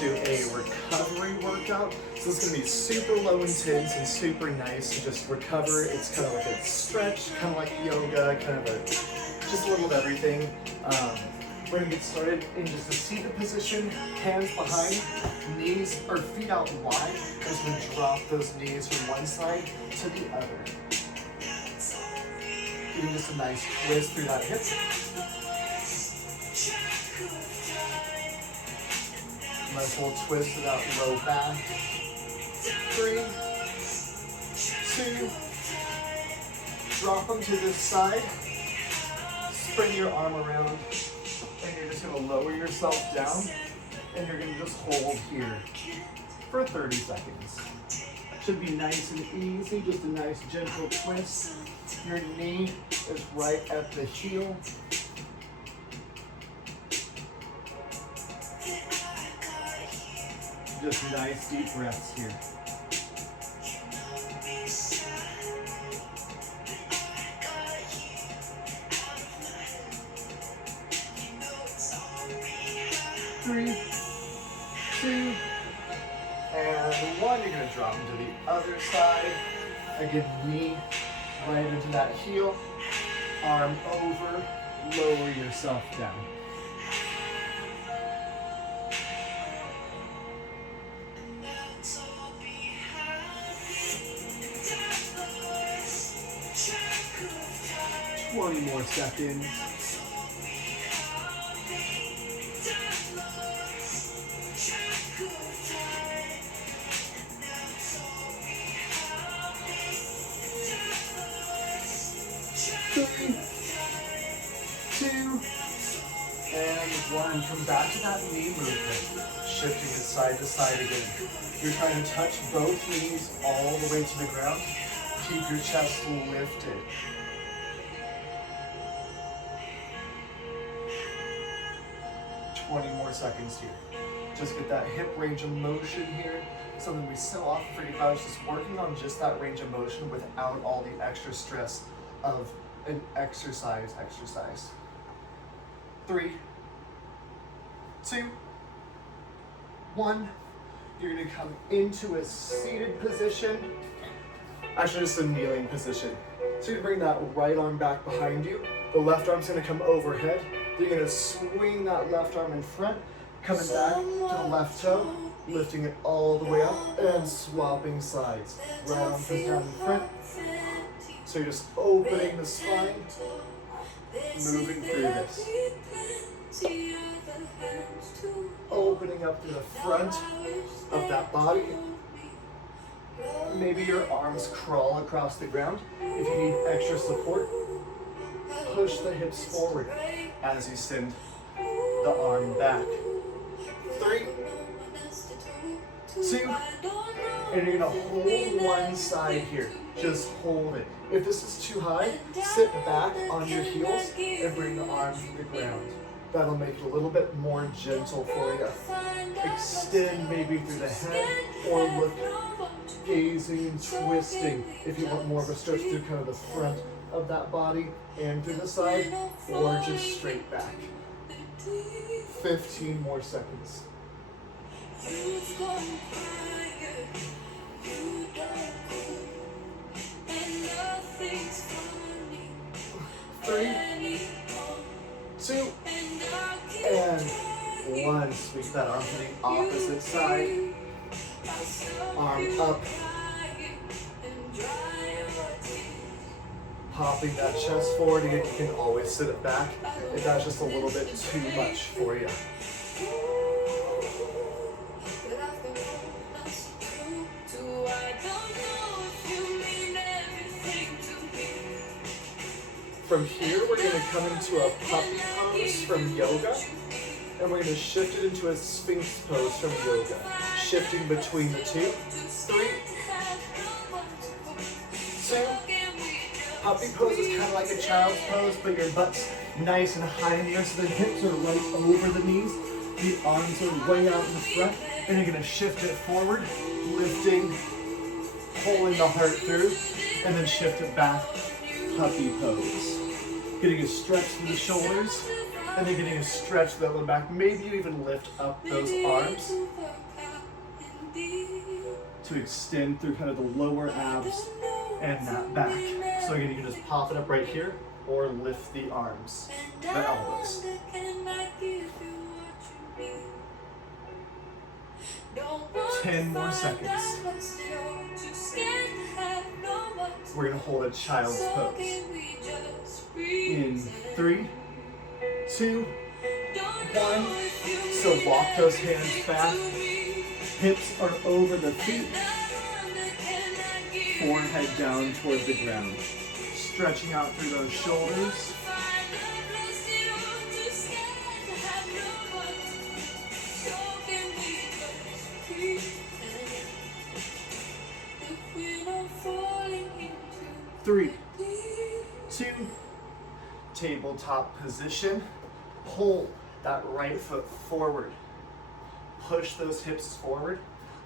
into a recovery workout. So it's gonna be super low intense and super nice to just recover. It's kind of like a stretch, kind of like yoga, kind of just a little of everything. We're gonna get started in just a seated position, hands behind, knees or feet out wide. We're just gonna drop those knees from one side to the other. Giving just a nice twist through that hip. Nice little twist to that low back. 3, 2, drop them to this side. Spring your arm around, and you're just gonna lower yourself down, and you're gonna just hold here for 30 seconds. Should be nice and easy, just a nice gentle twist. Your knee is right at the heel. Just nice deep breaths here. Three, 2, and 1. You're gonna drop into the other side. Again, knee right into that heel. Arm over, lower yourself down. More seconds. Three, 2, and 1. Come back to that knee movement. Shifting it side to side again. You're trying to touch both knees all the way to the ground. Keep your chest lifted. 20 more seconds here. Just get that hip range of motion here. Something we so often forget about is just working on just that range of motion without all the extra stress of an exercise. 3, 2, 1. You're gonna come into a seated position. Actually, just a kneeling position. So you bring that right arm back behind you. The left arm's gonna come overhead. You're gonna swing that left arm in front, coming back to the left toe, lifting it all the way up, and swapping sides. Right arm comes down in front. So you're just opening the spine, moving through this. Opening up to the front of that body. Maybe your arms crawl across the ground. If you need extra support, push the hips forward as you send the arm back. 3, 2, and you're gonna hold one side here. Just hold it. If this is too high, sit back on your heels and bring the arms to the ground. That'll make it a little bit more gentle for you. Extend maybe through the head or look gazing and twisting if you want more of a stretch through kind of the front of that body and through the side, or just straight back. 15 more seconds. 3, 2, and 1. Sweep that arm to the opposite side. Arm up. Popping that chest forward. Again, you can always sit it back if that's just a little bit too much for you. From here, we're going to come into a puppy pose from yoga, and we're going to shift it into a sphinx pose from yoga, shifting between the two. 3, 2, puppy pose is kind of like a child's pose, but your butt's nice and high in the air, so the hips are right over the knees, the arms are way out in the front, and you're going to shift it forward, lifting, pulling the heart through, and then shift it back, puppy pose. Getting a stretch through the shoulders And then getting to stretch the lower back. Maybe you even lift up those arms to extend through kind of the lower abs and that back. So again, you can just pop it up right here or lift the arms, the elbows. 10 more seconds. We're gonna hold a child's pose. In 3, 2, 1. So walk those hands back. Hips are over the feet. Forehead down toward the ground. Stretching out through those shoulders. Three, 2, tabletop position. Pull that right foot forward. Push those hips forward.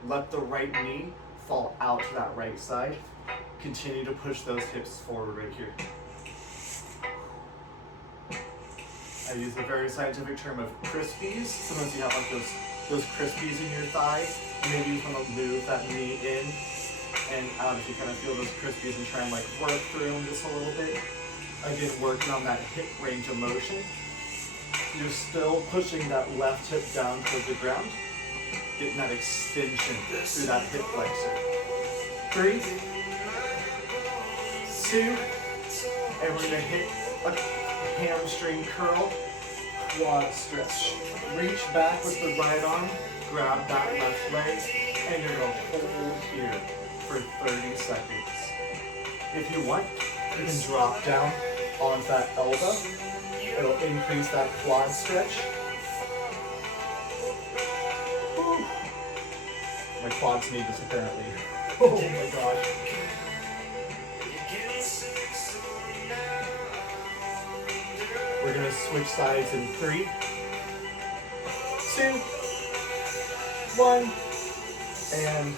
Let the right knee fall out to that right side. Continue to push those hips forward right here. I use the very scientific term of crispies. Sometimes you have like those crispies in your thigh. Maybe you want to move that knee in and out if you kind of feel those crispies and try and like work through them just a little bit. Again, working on that hip range of motion. You're still pushing that left hip down toward the ground. Getting that extension through that hip flexor. 3, 2, and we're gonna hit a hamstring curl, quad stretch. Reach back with the right arm, grab that left leg, and you're gonna hold here for 30 seconds. If you want, you can drop down onto that elbow. It'll increase that quad stretch. Whew. My quads need this apparently. Oh my gosh. We're gonna switch sides in 3, 2, 1, and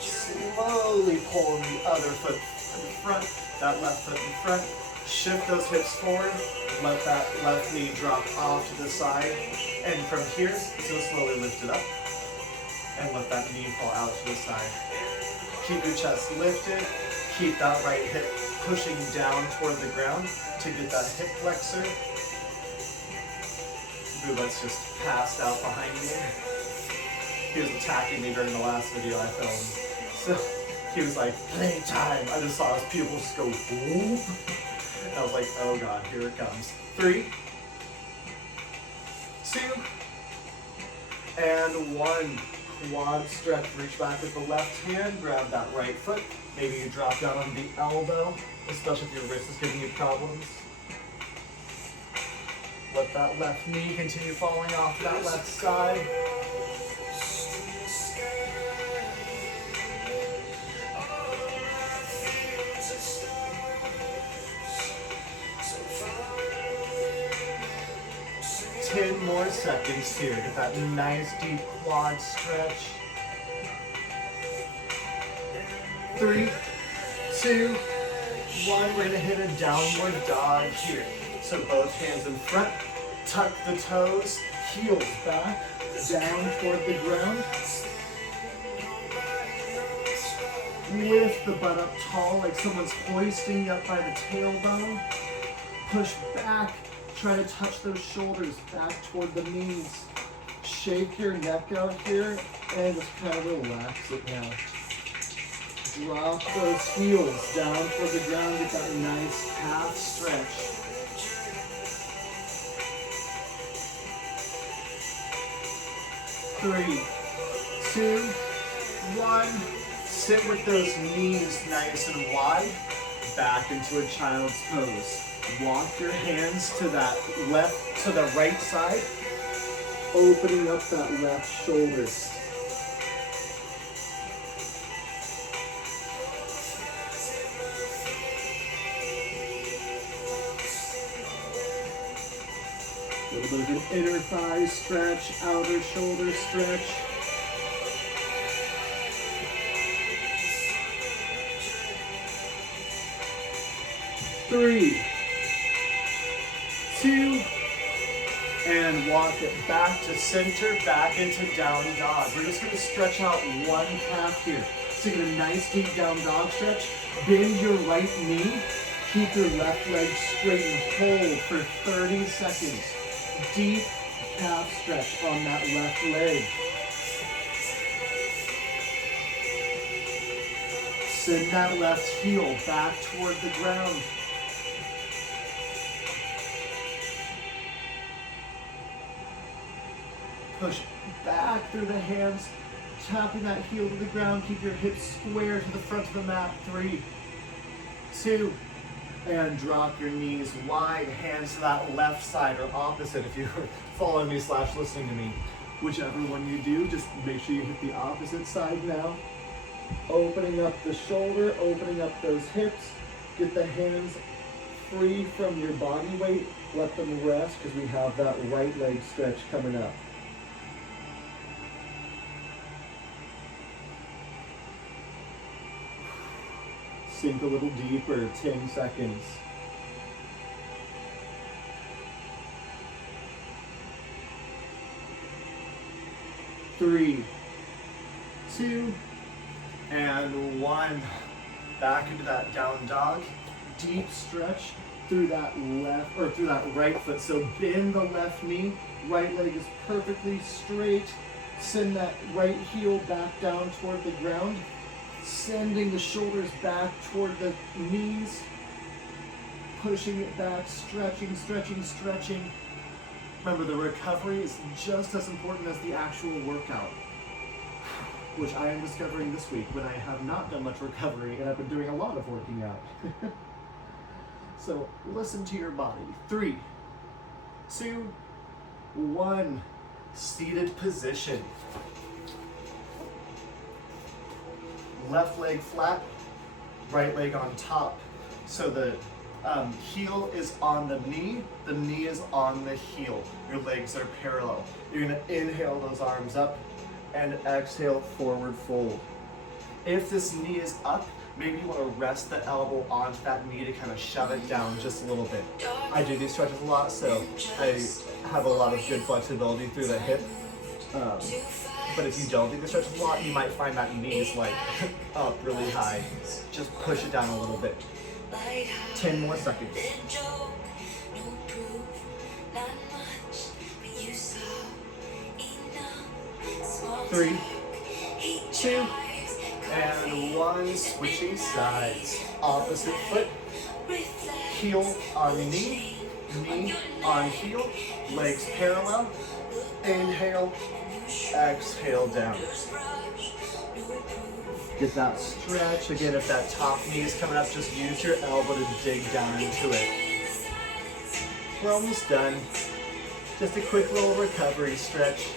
slowly pull the other foot in front, that left foot in front. Shift those hips forward, let that left knee drop off to the side, and from here, so slowly lift it up, and let that knee fall out to the side. Keep your chest lifted, keep that right hip pushing down toward the ground to get that hip flexor. Bulet's just passed out behind me. He was attacking me during the last video I filmed. So he was like, playtime. I just saw his pupils just go whoop. And I was like, oh God, here it comes. 3, 2, and 1. Quad stretch. Reach back with the left hand. Grab that right foot. Maybe you drop down on the elbow, especially if your wrist is giving you problems. Let that left knee continue falling off that left side. More seconds here. Get that nice deep quad stretch. 3, 2, 1. We're gonna hit a downward dog here. So both hands in front. Tuck the toes. Heels back. Down toward the ground. Lift the butt up tall like someone's hoisting you up by the tailbone. Push back. Try to touch those shoulders back toward the knees. Shake your neck out here and just kind of relax it now. Drop those heels down toward the ground. Get that nice calf stretch. Three, 2, 1. Sit with those knees nice and wide. Back into a child's pose. Walk your hands to that left, to the right side, opening up that left shoulder. A little bit of an inner thigh stretch, outer shoulder stretch. Three, 2, And walk it back to center, back into down dog. We're just gonna stretch out one calf here. So you get a nice deep down dog stretch. Bend your right knee. Keep your left leg straight and hold for 30 seconds. Deep calf stretch on that left leg. Send that left heel back toward the ground. Push back through the hands, tapping that heel to the ground. Keep your hips square to the front of the mat. 3, 2, and drop your knees wide. Hands to that left side or opposite if you're following me / listening to me. Whichever one you do, just make sure you hit the opposite side now. Opening up the shoulder, opening up those hips. Get the hands free from your body weight. Let them rest because we have that right leg stretch coming up. Sink a little deeper, 10 seconds. Three, 2, and 1. Back into that down dog. Deep stretch through that left, or through that right foot. So bend the left knee, right leg is perfectly straight. Send that right heel back down toward the ground. Sending the shoulders back toward the knees, pushing it back, stretching, stretching, stretching. Remember, the recovery is just as important as the actual workout, which I am discovering this week when I have not done much recovery and I've been doing a lot of working out. So listen to your body. 3, 2, 1. Seated position. Left leg flat, right leg on top. So the heel is on the knee is on the heel. Your legs are parallel. You're gonna inhale those arms up and exhale, forward fold. If this knee is up, maybe you wanna rest the elbow onto that knee to kind of shove it down just a little bit. I do these stretches a lot, so I have a lot of good flexibility through the hip. But if you don't do the stretches a lot, you might find that knee is like up really high. Just push it down a little bit. 10 more seconds. 3, 2, and 1. Switching sides. Opposite foot. Heel on knee. Knee on heel. Legs parallel. Inhale. Exhale down. Get that stretch. Again, if that top knee is coming up, just use your elbow to dig down into it. We're almost done. Just a quick little recovery stretch.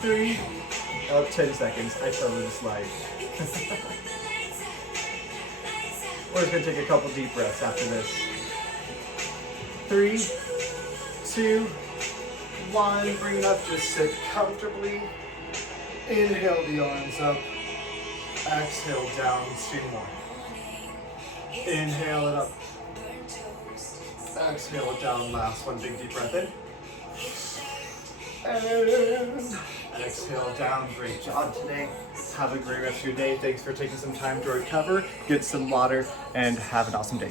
3, 10 seconds. I totally just lied. We're just gonna take a couple deep breaths after this. 3, 2, 1, bring it up, just sit comfortably. Inhale the arms up. Exhale down, 2 more. Inhale it up. Exhale it down, last one, big deep breath in. And exhale down, great job today. Have a great rest of your day. Thanks for taking some time to recover, get some water, and have an awesome day.